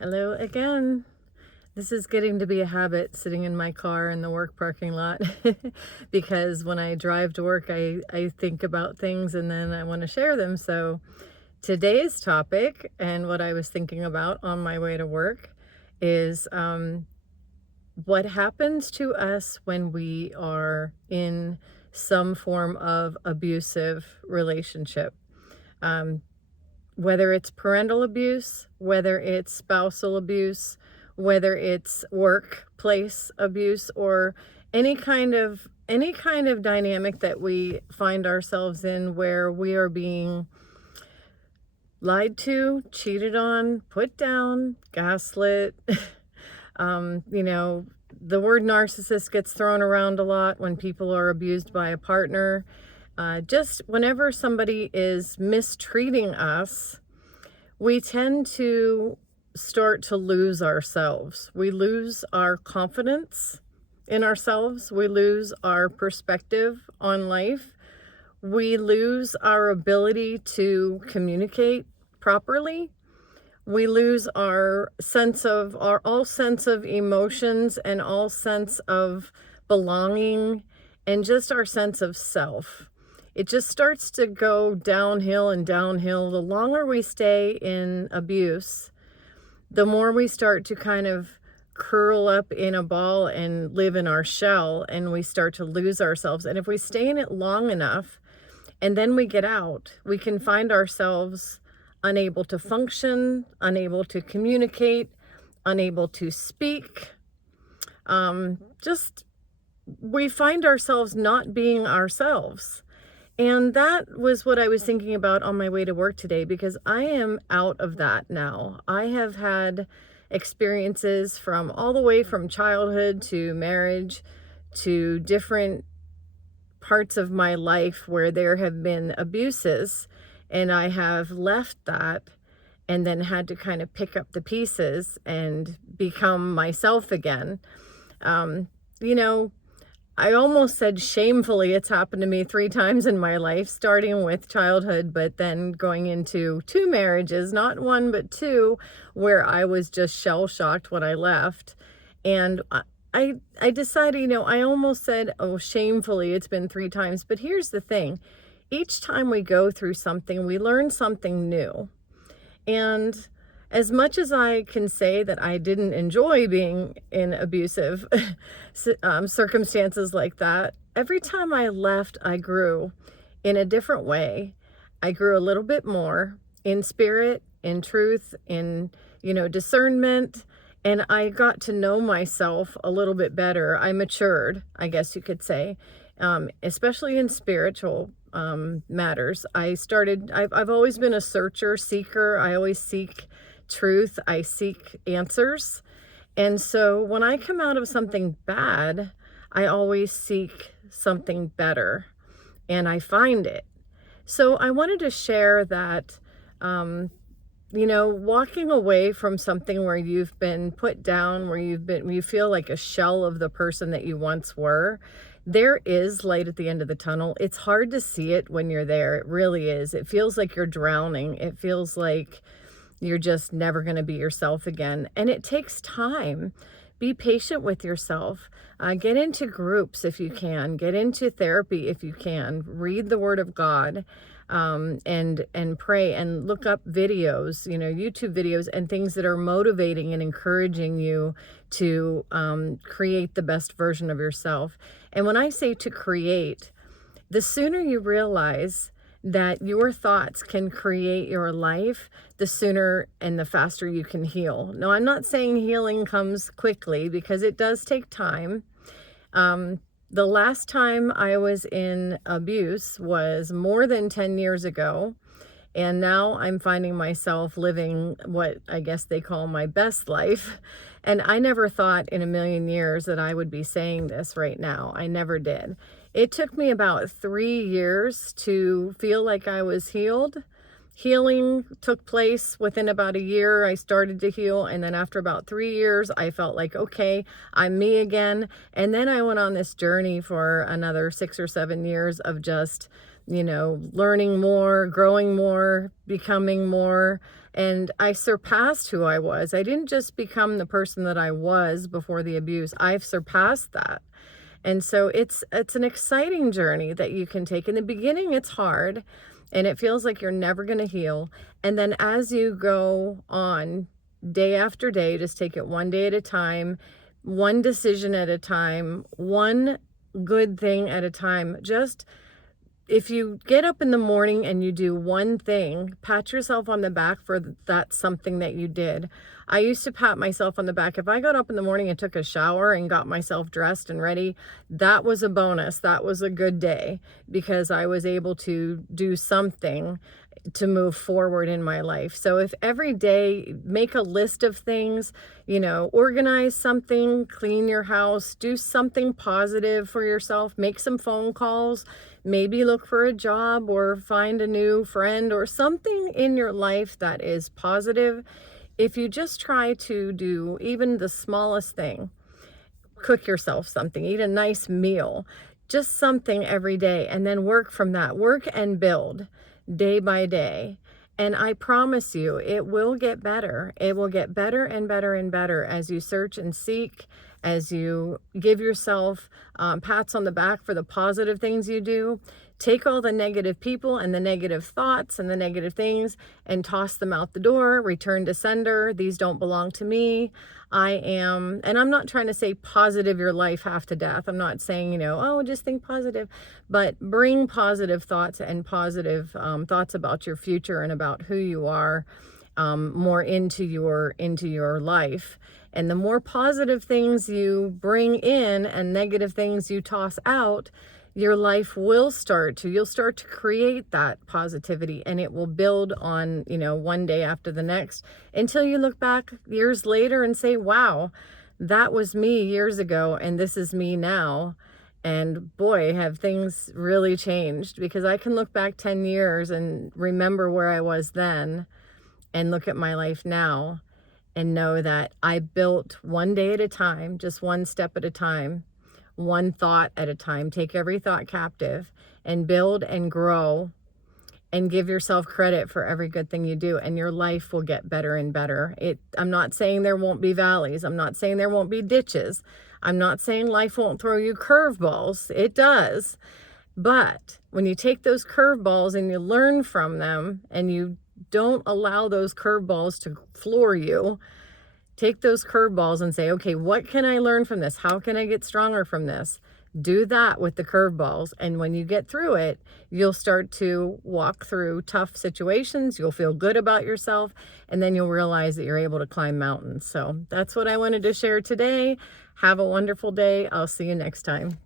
Hello again. This is getting to be a habit, sitting in my car in the work parking lot because when I drive to work, I think about things and then I want to share them. So today's topic and what I was thinking about on my way to work is what happens to us when we are in some form of abusive relationship. Um, whether it's parental abuse, whether it's spousal abuse, whether it's workplace abuse, or any kind of dynamic that we find ourselves in where we are being lied to, cheated on, put down, gaslit. You know, the word narcissist gets thrown around a lot when people are abused by a partner. Just whenever somebody is mistreating us, we tend to start to lose ourselves. We lose our confidence in ourselves. We lose our perspective on life. We lose our ability to communicate properly. We lose our all sense of emotions and all sense of belonging and just our sense of self. It just starts to go downhill and downhill. The longer we stay in abuse, the more we start to kind of curl up in a ball and live in our shell, and we start to lose ourselves. And if we stay in it long enough and then we get out, we can find ourselves unable to function, unable to communicate, unable to speak. Just we find ourselves not being ourselves. And that was what I was thinking about on my way to work today, because I am out of that now. I have had experiences from all the way from childhood to marriage to different parts of my life where there have been abuses, and I have left that and then had to kind of pick up the pieces and become myself again. You know, I almost said shamefully, it's happened to me 3 times in my life, starting with childhood, but then going into 2 marriages, not 1, but 2, where I was just shell-shocked when I left. And I decided, I almost said, oh, shamefully, it's been 3 times. But here's the thing. Each time we go through something, we learn something new. And as much as I can say that I didn't enjoy being in abusive circumstances like that, every time I left, I grew in a different way. I grew a little bit more in spirit, in truth, in, discernment. And I got to know myself a little bit better. I matured, I guess you could say, especially in spiritual matters. I've always been a searcher, seeker. I always seek truth. I seek answers. And so when I come out of something bad, I always seek something better and I find it. So I wanted to share that, walking away from something where you've been put down, where you feel like a shell of the person that you once were, there is light at the end of the tunnel. It's hard to see it when you're there. It really is. It feels like you're drowning. It feels like you're just never going to be yourself again. And it takes time. Be patient with yourself. Get into groups if you can. Get into therapy if you can. Read the Word of God, and pray and look up videos, YouTube videos and things that are motivating and encouraging you to create the best version of yourself. And when I say to create, the sooner you realize that your thoughts can create your life, the sooner and the faster you can heal. Now, I'm not saying healing comes quickly, because it does take time. The last time I was in abuse was more than 10 years ago. And now I'm finding myself living what I guess they call my best life. And I never thought in a million years that I would be saying this right now. I never did. It took me about 3 years to feel like I was healed. Healing took place within about a year. I started to heal. And then after about 3 years, I felt like, okay, I'm me again. And then I went on this journey for another 6 or 7 years of just, learning more, growing more, becoming more, And I surpassed who I was. I didn't just become the person that I was before the abuse. I've surpassed that. And so it's an exciting journey that you can take. In the beginning, it's hard and it feels like you're never going to heal. And then as you go on day after day, just take it one day at a time, one decision at a time, one good thing at a time. Just if you get up in the morning and you do one thing, pat yourself on the back for that something that you did. I used to pat myself on the back. If I got up in the morning and took a shower and got myself dressed and ready, that was a bonus. That was a good day because I was able to do something to move forward in my life. So if every day, make a list of things, organize something, clean your house, do something positive for yourself, make some phone calls, maybe look for a job or find a new friend or something in your life that is positive. If you just try to do even the smallest thing, cook yourself something, eat a nice meal, just something every day, and then work from that. Work and build day by day. And I promise you, it will get better. It will get better and better and better as you search and seek, as you give yourself pats on the back for the positive things you do. Take all the negative people and the negative thoughts and the negative things and toss them out the door, return to sender. These don't belong to me. And I'm not trying to say positive your life half to death. I'm not saying, oh, just think positive, but bring positive thoughts and positive thoughts about your future and about who you are more into your life. And the more positive things you bring in and negative things you toss out, your life will you'll start to create that positivity, and it will build on, one day after the next until you look back years later and say, wow, that was me years ago and this is me now. And boy, have things really changed, because I can look back 10 years and remember where I was then and look at my life now and know that I built one day at a time, just one step at a time, one thought at a time. Take every thought captive and build and grow and give yourself credit for every good thing you do, and your life will get better and better. I'm not saying there won't be valleys. I'm not saying there won't be ditches. I'm not saying life won't throw you curveballs. It does. But when you take those curveballs and you learn from them and you don't allow those curveballs to floor you, take those curveballs and say, okay, what can I learn from this? How can I get stronger from this? Do that with the curveballs. And when you get through it, you'll start to walk through tough situations. You'll feel good about yourself. And then you'll realize that you're able to climb mountains. So that's what I wanted to share today. Have a wonderful day. I'll see you next time.